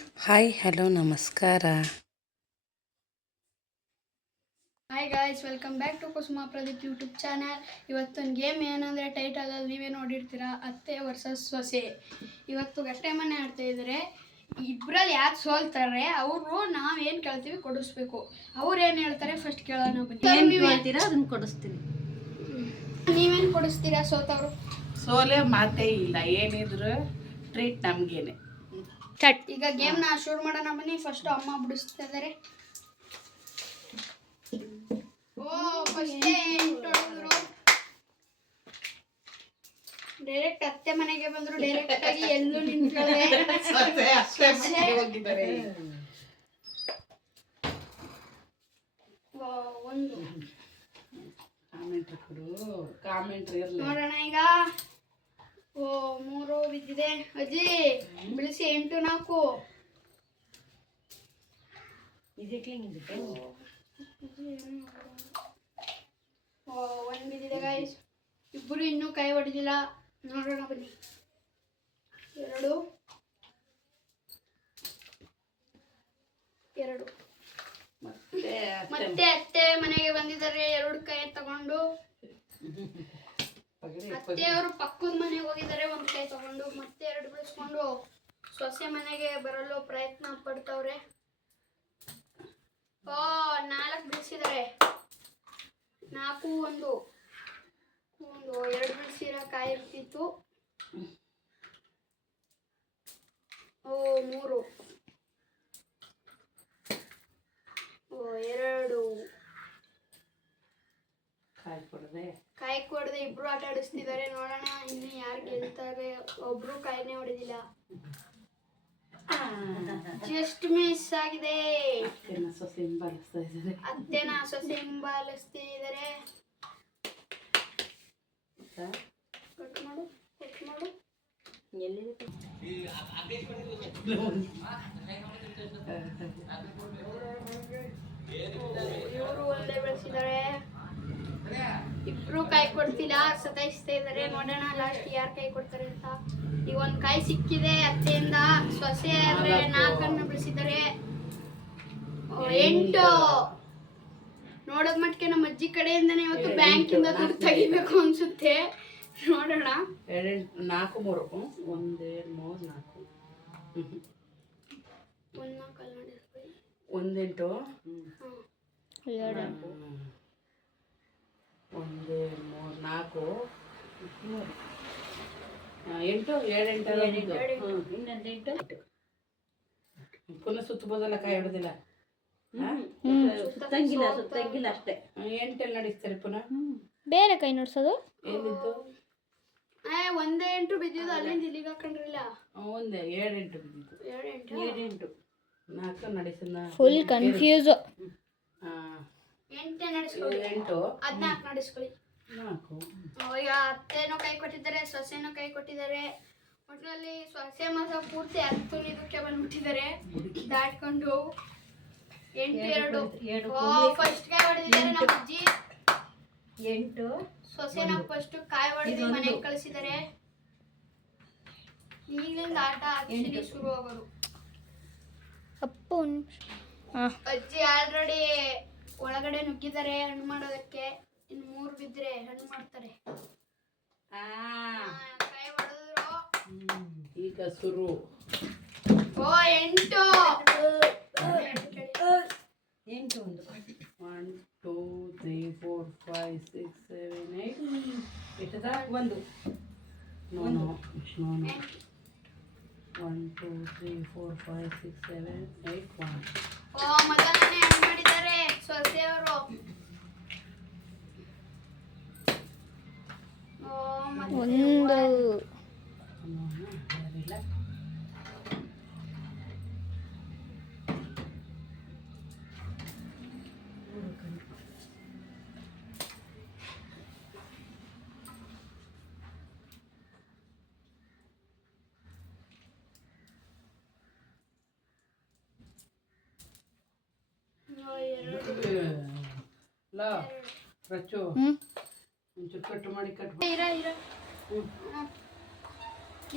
Hi hello ನಮಸ್ಕಾರ. Hi guys welcome back to Kusuma Pradeep YouTube channel ಇವತ್ತೊಂದು game ಏನಂದರೆ ಟೈಟಲಲ್ಲಿ ನೀವೇ ನೋಡಿರ್ತೀರ ಅತ್ತೆ ವರ್ಸಸ್ ಸೊಸೆ. ಇವತ್ತು ಗಟ್ಟೆ ಮನೆ ಆಡ್ತಾ ಇದ್ದಾರೆ ಇಬ್ಬರಲ್ಲಿ ಯಾರು ಸೋಲ್ತಾರೆ ಅವರು ನಾವೇನು ಕೇಳ್ತೀವಿ ಕೊಡಿಸ್ಬೇಕು. ಅವ್ರು ಏನು ಹೇಳ್ತಾರೆ ಫಸ್ಟ್ ಕೇಳೋಣ ಬನ್ನಿ. ಏನು ನೀವೇ- ಕೇಳ್ತೀರಾ ಅದನ್ನ ಕೊಡಿಸ್ತೀನಿ. ನೀವೇನು ಕೊಡಿಸ್ತೀರಾ ಸೋತವರು? ಸೋಲೆ ಮಾತೇ ಇಲ್ಲ ಏನಿದ್ರು ಟ್ರೀಟ್ ನಮಗೇನೆ. ಈಗ ಗೇಮ್ನ ಶುರು ಮಾಡೋಣ ಬನ್ನಿ. ಫಸ್ಟ್ ಅಮ್ಮ ಬಿಡಿಸ್ತಾ ಇದ್ದಾರೆ ಓ ಫಸ್ಟ್ ಡೈರೆಕ್ಟ್ ಅತ್ತೆ ಮನೆಗೆ ಬಂದ್ರು. ಡೈರೆಕ್ಟ್ ಆಗಿ ಎಲ್ಲೂ ನಿಂತ್ಕೊಳ್ಳೆ ಓ, ಒಂದು. ಕಾಮೆಂಟ್ರಿ ಕೊಡು. ಕಾಮೆಂಟ್ರಿ ಇರಲಿ. ನೋಡೋಣ ಈಗ. ಓ ಮೂರು ಬಿದ್ದಿದೆ. ಅಜ್ಜಿ ಬಿಳಿಸಿ ಎಂಟು ನಾಲ್ಕು. ಓ ಒಂದು ಬಿದ್ದಿದೆ ಗಾಯ್ಸ್ ಇಬ್ಬರು ಇನ್ನೂ ಕೈ ಹೊಡೆದಿಲ್ಲ ನೋಡೋಣ ಬನ್ನಿ. ಎರಡು. ಎರಡು. ಮತ್ತೆ ಅತ್ತೆ ಮನೆಗೆ ಬಂದಿದ್ದಾರೆ. ಎರಡು ಕೈ ತಗೊಂಡು. ಅತ್ತೆಯವರು ಪಕ್ಕದ ಮನೆಗೆ ಹೋಗಿದ್ದಾರೆ ಒಂದು ಕೈ ತಗೊಂಡು ಮತ್ತೆ ಎರಡು ಬಿಡಿಸ್ಕೊಂಡು ಸೊಸೆ ಮನೆಗೆ ಬರಲು ಪ್ರಯತ್ನ ಪಡ್ತವ್ರೆ. ಓ ನಾಲ್ಕು ಬಿಡಿಸಿದ್ದಾರೆ ನಾಲ್ಕು ಒಂದು. ಒಂದು ಎರಡು ಬಿಡಿಸಿರೋ ಕಾಯಿ ಇರ್ತಿತ್ತು. ಓ ಮೂರು. ಓ ಎರಡು. ಕಾಯಿ ಕೊಡದೆ. ಕಾಯಿ ಕೊಡದೆ ಇಬ್ರು ಆಟ ಆಡಿಸ್ತಿದ್ದಾರೆ ನೋಡೋಣ ಇನ್ನು ಯಾರು ಗೆಲ್ತಾರೆ. ಒಬ್ರು ಕಾಯಿನೇ ಹೊಡೆದಿಲ್ಲ. ಜಸ್ಟ್ ಮಿಸ್ ಆಗಿದೆ. ಅತ್ತೆನ ಸೊಸೆ ಹಿಂಬಾಲಿಸ್ತಾ ಇದ್ದಾರೆ. ಅತ್ತೆನ ಸೊಸೆ ಹಿಂಬಾಲಿಸ್ತಿದ್ದಾರೆ ಕಟ್ ಮಾಡು ಕಟ್ ಮಾಡು. ಇವರು ಒಳ್ಳೆ ಬೆಳೆಸಿದ್ದಾರೆ ಇಬ್ರು ಕಾಯಿ ಕೊಡ್ತಿಲ್ಲ ಸತಾಯಿಸ್ತಾ ಇದ್ದಾರೆ. ನೋಡೋಣ ಲಾಸ್ಟ್ ಯಾರು ಕೈ ಕೊಡ್ತಾರೆ ಅಂತ. ಈಗ ಒಂದ್ ಕಾಯಿ ಸಿಕ್ಕಿದೆ ಅತ್ತೆಯಿಂದ. ಸೊಸೆ ಆದ್ರೆ ನಾಲ್ಕನ್ನು ಬೆಳೆಸಿದ್ದಾರೆ ಎಂಟು. ನೋಡೋದ್ ಮಟ್ಟಿಗೆ ನಮ್ಮ ಅಜ್ಜಿ ಕಡೆಯಿಂದನೇ ಇವತ್ತು ಬ್ಯಾಂಕಿಂದ ದುಡ್ಡು ತೆಗಿಬೇಕು ಅನ್ಸುತ್ತೆ. ನೋಡೋಣ. ಎರಡೆಂಟು ನಾಲ್ಕು ಮೂರು. ಒಂದೆರಡು ಮೂರು ನಾಲ್ಕು. ಹ್ಞೂ ಒಂದ್ ನಾಲ್ಕು. ಒಂದೆಂಟು? ಹ್ಮ್. ಒಂದೆರಡು ಮೂರು ನಾಲ್ಕು. ಎಂಟು ಏಳೆಂಟು ಇನ್ನೊಂದೆಂಟು ಪುನಃ ಸುತ್ತಬೋದಲ್ಲ ಕೈ ಹೊಡೆದಿಲ್ಲ. ಸುತ್ತಂಗಿಲ್ಲ ಸುತ್ತಂಗಿಲ್ಲ ಅಷ್ಟೇ. ಎಂಟೆಲ್ಲ ನಡೆಸ್ತಾರೆ ಪುನಃ. ಬೇರೆ ಕೈ ನೋಡ್ಸೋದು? ಏನಿತ್ತು ಏ ಒಂದೇ ಎಂಟು ಬಿದ್ದಿದ್ದು ಅಲ್ಲಿಂದ ಇಲ್ಲಿಗೆ ಹಾಕೊಂಡ್ರಿಲ್ಲ ಒಂದೇ ಏಳೆಂಟು ಬಿದ್ದಿತ್ತು ಎರಡು ಎಂಟು ಏಳೆಂಟು. ನಾಲ್ಕು ನಡೆಸಿದ ಫುಲ್ ಕನ್ಫ್ಯೂಸ್ ಎಂಟೇ ನಡೆಸ್ಕೊಳ್ಳಿ. ಎಂಟು? ಹದ್ನಾಲ್ಕು ನಡೆಸ್ಕೊಳ್ಳಿ. ನಾಲ್ಕು ಈಗ ಅತ್ತೆನೂ ಕೈ ಕೊಟ್ಟಿದ್ದಾರೆ ಸೊಸೆನೂ ಕೈ ಕೊಟ್ಟಿದ್ದಾರೆ. ಒಟ್ಟಿನಲ್ಲಿ ಸೊಸೆ ಮಾಸ ಪೂರ್ತಿ ಹತ್ತು ಇದಕ್ಕೆ ಬಂದ್ಬಿಟ್ಟಿದ್ದಾರೆ. ದಾಟ್ಕೊಂಡು ಎಂಟು ಎರಡು ಫಸ್ಟ್ ಕಾಯಿ ಹೊಡೆದಿದ್ದಾರೆ ನಮ್ಮ ಅಜ್ಜಿ. ಎಂಟು. ಸೊಸೆನ ಫಸ್ಟ್ ಕಾಯಿ ಹೊಡೆದು ಮನೆಗೆ ಕಳಿಸಿದ್ದಾರೆ. ಈಗಲಿಂದ ಆಟ ಆಕ್ಚುಲಿ ಶುರು ಆಗೋದು. ಅಪ್ಪು ಅಜ್ಜಿ ಆಲ್ರೆಡಿ ಒಳಗಡೆ ನುಗ್ಗಿದ್ದಾರೆ ಹಣ್ಣು ಮಾಡೋದಕ್ಕೆ ಇನ್ನು ಮೂರು ಬಿದ್ದರೆ ಹಣ್ಣು ಮಾಡ್ತಾರೆ. ಆ, ಆ, ಕೈ ಹೊಡೆದ್ರು ಈಗ ಸುರು. ಓ ಎಂಟು. ಎಂಟು ಒಂದು. One two three four five six seven eight ಎಷ್ಟದ ಒಂದು. No no no no one two three four five six seven eight one ಓ ಮೊದಲನೇ ಒಂದು ಯಾರಿಲ್ಲ ಓ, ಎರಡು ಲಾ ರಚ್ಚು ಹ್ಮ್ ಒಂಚೂರು ಕಟ್ಟು ಮಾಡಿ ಕಟ್ ಇರ ಇರ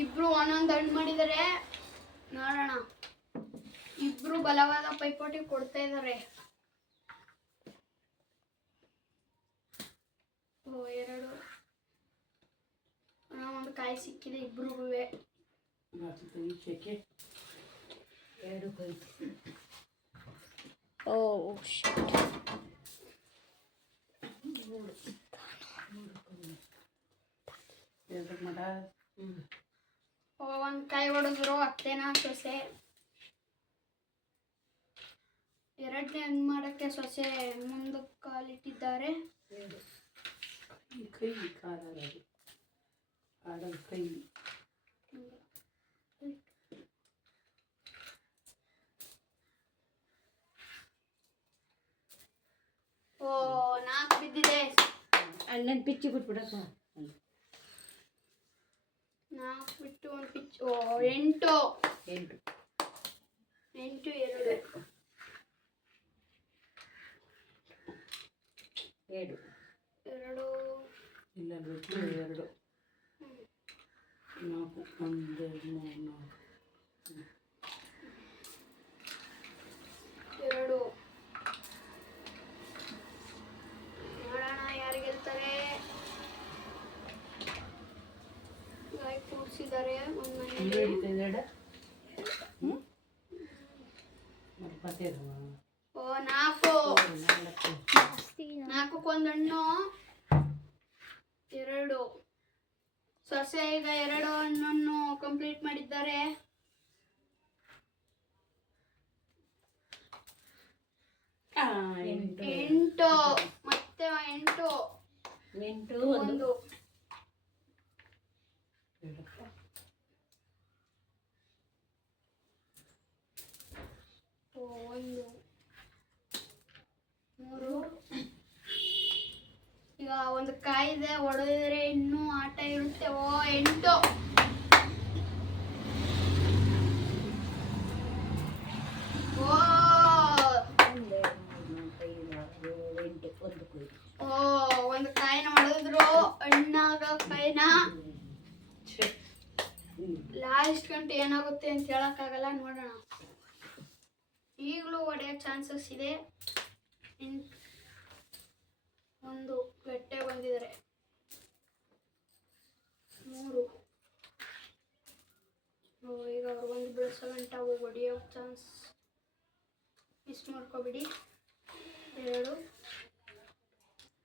ಇಬ್ರು ಒಂದೊಂದು ಹಣ್ಣು ಮಾಡಿದರೆ. ನೋಡೋಣ. ಇಬ್ರು ಬಲವಾದ ಪೈಪೋಟಿ ಕೊಡ್ತಾ ಇದ್ದಾರೆ ಓ, ಎರಡು. ಒಂದು ಕಾಯಿ ಸಿಕ್ಕಿದೆ ಇಬ್ರಿಗೂ ಎರಡು ಓ ಓ ಒಂದು ಕೈ ಹೊಡೆದ್ರು ಅತ್ತೇನ ಸೊಸೆ. ಎರಡನೇ ಮಾಡಕ್ಕೆ ಸೊಸೆ ಮುಂದಕ್ಕೆ ಕಾಲಿಟ್ಟಿದ್ದಾರೆ ಈ ಕೈ ಆಡೋದು ಕೈ ಓ ನಾಲ್ಕು ಬಿದ್ದಿದೆ ಅಣ್ಣನ ಪಿಚ್ಚಿ ಬಿಟ್ಬಿಡಕ್ಕ ನಾಲ್ಕು ಬಿಟ್ಟು ಒಂದು ಪಿಚ್ ಓ ಎಂಟು ಎಂಟು ಎಂಟು ಎರಡು ಎರಡು ಎರಡು ಇಲ್ಲ ಬೇಕು ಎರಡು ನಾಲ್ಕು ಒಂದು ಎರಡು ಮೂರು ನಾಲ್ಕು ನಾಲ್ಕಕ್ಕೊಂದು ಹಣ್ಣು ಎರಡು. ಸೊಸೆ ಈಗ ಎರಡು ಹಣ್ಣನ್ನು ಕಂಪ್ಲೀಟ್ ಮಾಡಿದ್ದಾರೆ ಎಂಟು. ಎಂಟು. ಮತ್ತೆ ಎಂಟು. ಎಂಟು ಒಂದು ಒಂದು ಓ, ಒಂದು ಮೂರು ಈಗ ಒಂದು ಕಾಯಿದೆ ಹೊಡೆದ್ರೆ ಇನ್ನೂ ಆಟ ಇರುತ್ತೆ. ಓ, ಎಂಟು. ಓ. ಓ, ಒಂದು ಕಾಯಿನ ಹೊಡೆದ್ರು ಹಣ್ಣಾಗ ಕಾಯಿನ. ಲಾಸ್ಟ್ ಗಂಟೆ ಏನಾಗುತ್ತೆ ಅಂತ ಹೇಳಕ್ಕಾಗಲ್ಲ, ನೋಡೋಣ. ಈಗಲೂ ಒಡೆಯೋ ಚಾನ್ಸಸ್ ಇದೆ. ಒಂದು ಗಟ್ಟೆ ಬಂದಿದ್ದಾರೆ. ಮೂರು. ಈಗ ಅವ್ರು ಒಂದು ಬೆಳೆಸೋ ಗಂಟ ಅವು ಹೊಡೆಯೋ ಚಾನ್ಸ್ ಮಿಸ್ ಮಾಡ್ಕೋಬಿಡಿ. ಎರಡು.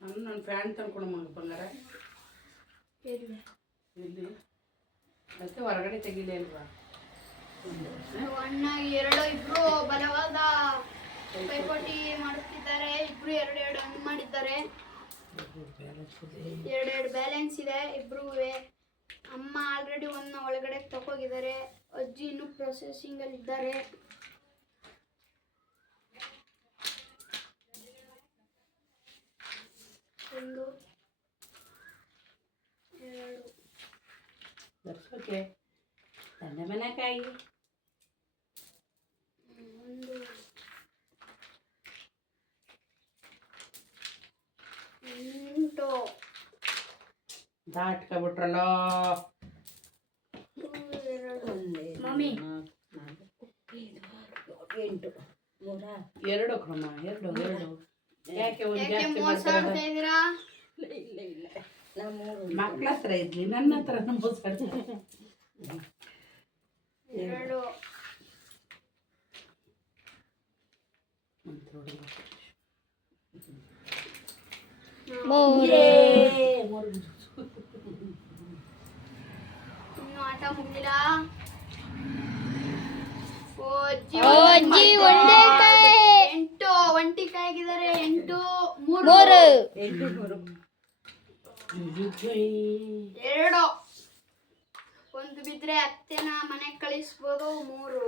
ನಾನು ನನ್ನ ಪ್ಯಾಂಟ್ ತಂದ್ಕೊಂಡು ಮಗ ಬಂಗಾರ. ಎಲ್ಲಿ? ಇಲ್ಲಿ. ಅದಕ್ಕೆ ಹೊರಗಡೆ ತೆಗಿಲೇ ಅಲ್ವಾ ಅಣ್ಣ ಎರಡು ಇಬ್ರು ಬಲವಾದ. ಪೈಪೋಟಿ ಮಾಡುತ್ತಿದ್ದಾರೆ. ಇಬ್ರು ಎರಡು ಎರಡು ಹಂಗ್ ಮಾಡಿದ್ದಾರೆ. ಎರಡು ಎರಡು ಬ್ಯಾಲೆನ್ಸ್ ಇದೆ. ಇಬ್ರು ಅಮ್ಮ ಆಲ್ರೆಡಿ ಒಂದು ಒಳಗಡೆ ತಗೋಗಿದ್ದಾರೆ ಅಜ್ಜಿ ಇನ್ನೂ ಪ್ರೊಸೆಸಿಂಗ್ ಅಲ್ಲಿ ಇದ್ದಾರೆ. ಒಂದು ಎರಡು. ಒಂದು ಎಂಟು ದಾಟ್ಕೊಬಿಟ್ರಲ್ಲ ಎಂಟು. ಮೂರ. ಎರಡು ಕ್ರಮ ಎರಡು ಎರಡು. ಯಾಕೆ ಒಂದು ಜಾಸ್ತಿ ಮಾಡ್ತಾರೆ? ಇಲ್ಲ ಇಲ್ಲ ಇಲ್ಲ. ನಾ ಮೂರು. ಮಕ್ಳ ಹತ್ರ ಇದ್ಲಿ ನನ್ನ ಹತ್ರ ಮೋಸ ಎರಡು. ಅಂತ ನೋಡಿ. ಮೂರು ಇನ್ನು ಆಟ ಮುಗಿದಿಲ್ಲ ಓ ಅಜ್ಜಿ ಓ, ಅಜ್ಜಿ ಒಂದೇ ಕಾಯಿ. ಎಂಟು ಒಂಟಿ ಕಾಯಿಗಿದ್ದಾರೆ ಎಂಟು ಮೂರು ಎಂಟು ಮೂರು. ಎರಡು ಒಂದು ಬಿದ್ರೆ ಅತ್ತೆನ ಮನೆ ಕಳಿಸ್ಬೋದು ಮೂರು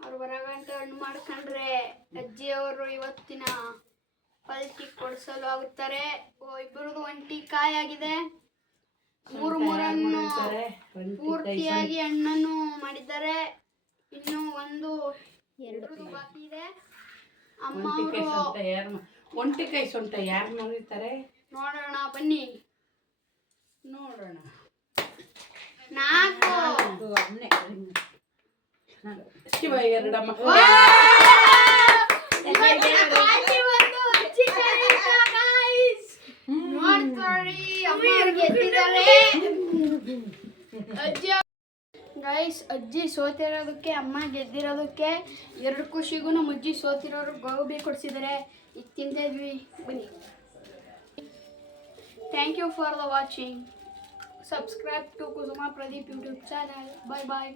ಅವ್ರು ಹೊರಗಂಟ ಹಣ್ಣು ಮಾಡ್ಕೊಂಡ್ರೆ ಅಜ್ಜಿಯವರು ಇವತ್ತಿನ ಪಲ್ಟಿ ಕೊಡಿಸಲು ಆಗುತ್ತಾರೆ ಓ ಇಬ್ಬರದು ಒಂಟಿ ಕಾಯಿ ಆಗಿದೆ. ಮೂರು ಮೂರನ್ನು ಪೂರ್ತಿಯಾಗಿ ಹಣ್ಣನ್ನು ಮಾಡಿದ್ದಾರೆ. ಇನ್ನು ಒಂದು ಎರಡು ಬಾಕಿ ಇದೆ. ಅಮ್ಮ ಒಂಟಿ ಕೈ ಅವರು ಸೊಂಟ ಯಾರು ಒಂಟಿ ಸೊಂಟ ಯಾರು ಮರಿತಾರೆ ನೋಡೋಣ ಬನ್ನಿ. ನೋಡೋಣ. ನಾಲ್ಕು. ಶಿವ ಎರಡಮ್ಮ. ನೋಡ್ತಾರೆ ಬಂದು ಅಜ್ಜಿ ಕಡೆಯಿಂದ guys. ನೋಡ್ಕೊಳ್ಳಿ ಅಮ್ಮ ಅವ್ರು ಗೆದ್ದಿದ್ದಾರೆ. ಅಜ್ಜಿ ಗೈಸ್ ಅಜ್ಜಿ ಸೋತಿರೋದಕ್ಕೆ, ಅಮ್ಮ ಗೆದ್ದಿರೋದಕ್ಕೆ ಎರಡು ಖುಷಿಗೂ ಮುಜ್ಜಿ ಸೋತಿರೋರು ಗೋಬಿ ಕೊಡಿಸಿದ್ದಾರೆ. ಈಗ ತಿಂತಾ ಇದ್ವಿ ಬನ್ನಿ. Thank you for the watching subscribe to Kusuma Pradeep YouTube channel bye bye